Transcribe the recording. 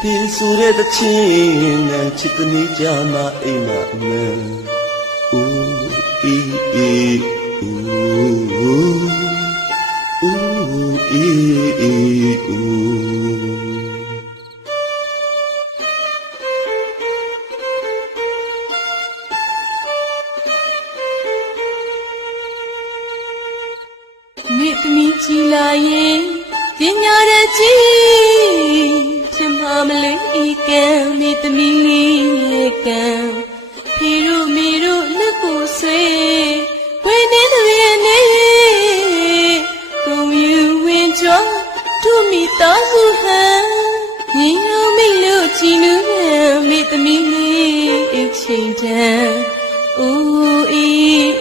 ဖေဆိုတဲ့တချင်းနဲ့ချစ်ကလေးကြမှာအိမ်မှာအမှန်ဦးအေးအေးဦးအေးအေးဦးမိသမီးကြီးလာရင်ပညာရကြီးဖြစ်မှာမလေးဤကံမိသမီးလေးကံဖေတို့မေတို့လက်ကိုဆွေဝိနေသူရဲ့နေကုန်ယူဝင်ကြောတို့မိသားစုဟန်ညီအောင်မိလို့ကြည်နူးရဲ့မိသမီးလေးအချိန်တန်ဦးအေး